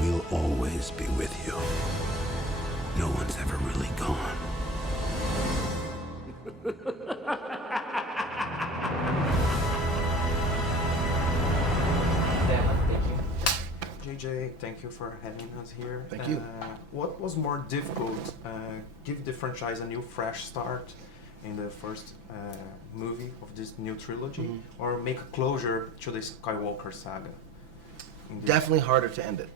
we'll always be with you. No one's ever really gone. JJ, thank you for having us here. Thank you. What was more difficult, give the franchise a new fresh start in the first movie of this new trilogy, or make a closure to the Skywalker saga? Definitely harder to end it.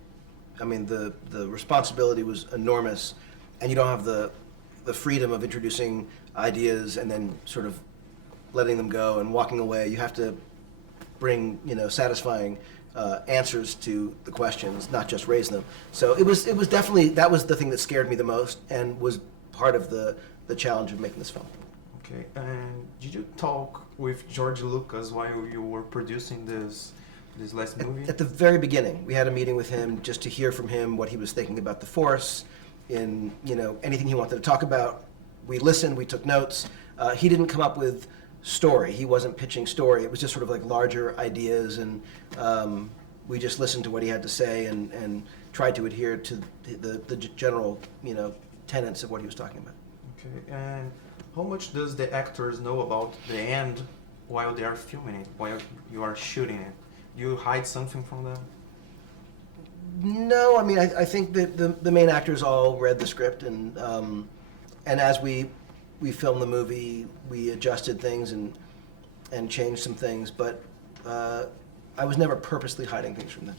I mean, the responsibility was enormous, and you don't have the freedom of introducing ideas and then sort of letting them go and walking away. You have to bring, satisfying answers to the questions, not just raise them. So it was definitely, that was the thing that scared me the most and was part of the challenge of making this film. Okay, and did you talk with George Lucas while you were producing this last movie? At the very beginning, we had a meeting with him just to hear from him what he was thinking about the Force, in anything he wanted to talk about. We listened, we took notes. He didn't come up with story. He wasn't pitching story. It was just sort of like larger ideas, and we just listened to what he had to say and tried to adhere to the general tenets of what he was talking about. Okay, and how much does the actors know about the end while they are filming it, while you are shooting it? Do you hide something from them? No, I mean, I think that the main actors all read the script, and as we filmed the movie, we adjusted things and changed some things, but I was never purposely hiding things from them.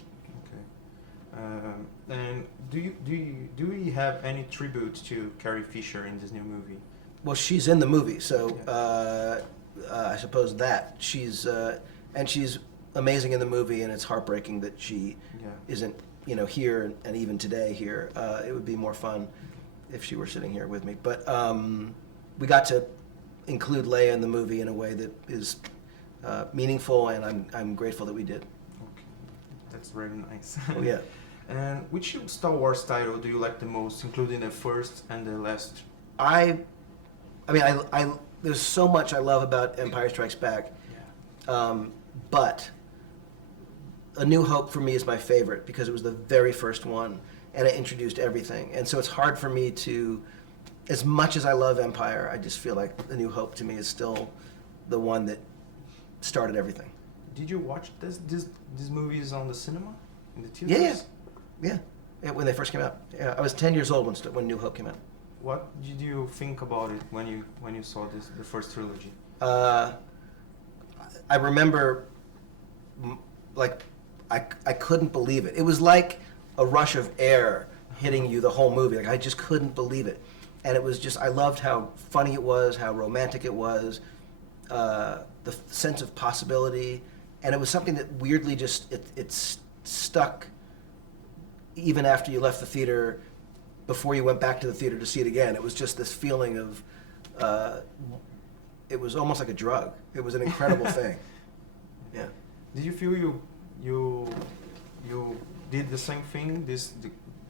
Okay. And do we have any tribute to Carrie Fisher in this new movie? Well, she's in the movie, so I suppose that she's amazing in the movie, and it's heartbreaking that she isn't here, and even today here. It would be more fun if she were sitting here with me, but we got to include Leia in the movie in a way that is meaningful, and I'm grateful that we did. Okay, that's very nice. Oh yeah. And which Star Wars title do you like the most, including the first and the last? I mean, there's so much I love about Empire Strikes Back, but A New Hope for me is my favorite because it was the very first one, and it introduced everything. And so it's hard for me to, as much as I love Empire, I just feel like A New Hope to me is still the one that started everything. Did you watch these movies on the cinema, in the theaters? Yeah. When they first came out. Yeah, I was 10 years old when New Hope came out. What did you think about it when you saw the first trilogy? I remember, I couldn't believe it. It was like a rush of air hitting you the whole movie. Like I just couldn't believe it, and it was just, I loved how funny it was, how romantic it was, the sense of possibility, and it was something that weirdly just it stuck even after you left the theater. Before you went back to the theater to see it again, it was just this feeling of, it was almost like a drug. It was an incredible thing. Yeah. Did you feel you did the same thing?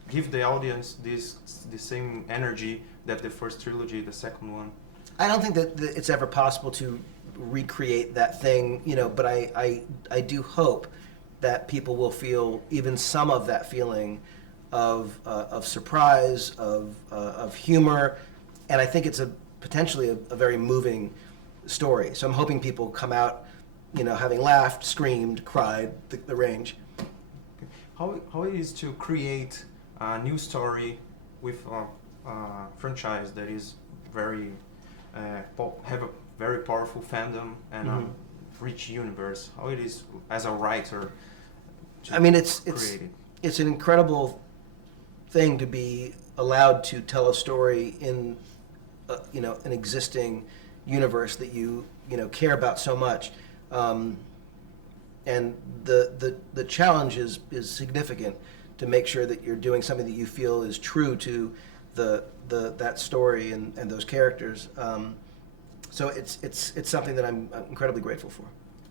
Give the audience the same energy that the first trilogy, the second one? I don't think that it's ever possible to recreate that thing, but I do hope that people will feel even some of that feeling of surprise, of humor, and I think it's potentially a very moving story. So I'm hoping people come out, having laughed, screamed, cried, the range. How it is to create a new story with a franchise that is have a very powerful fandom and a rich universe? How it is as a writer? I mean, it's an incredible thing to be allowed to tell a story in an existing universe that you care about so much, and the challenge is significant to make sure that you're doing something that you feel is true to that story and those characters. So it's something that I'm incredibly grateful for.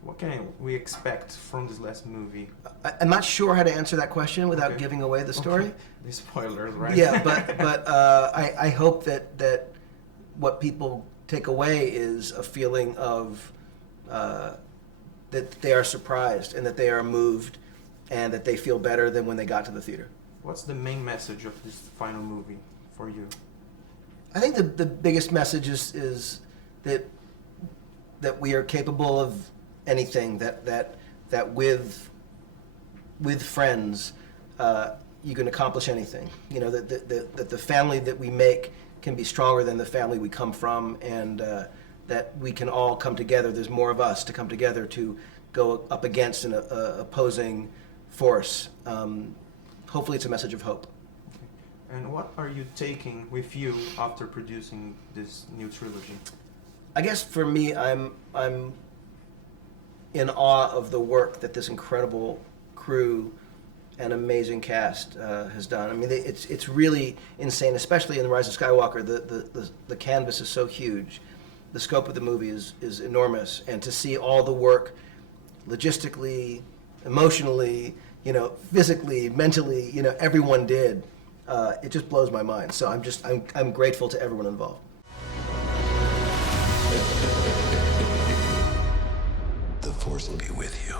What can we expect from this last movie? I'm not sure how to answer that question without giving away the story. Okay. The spoilers, right? Yeah, but I hope that what people take away is a feeling of that they are surprised and that they are moved and that they feel better than when they got to the theater. What's the main message of this final movie for you? I think the biggest message is that we are capable of anything. That with friends you can accomplish anything. You know, that the family that we make can be stronger than the family we come from, and that we can all come together. There's more of us to come together to go up against an opposing force. Hopefully it's a message of hope. Okay. And what are you taking with you after producing this new trilogy? I guess for me, I'm in awe of the work that this incredible crew and amazing cast has done. I mean, it's really insane, especially in The Rise of Skywalker. The canvas is so huge. The scope of the movie is enormous, and to see all the work logistically, emotionally, you know, physically, mentally, you know, everyone did, it just blows my mind. So I'm grateful to everyone involved. The Force will be with you.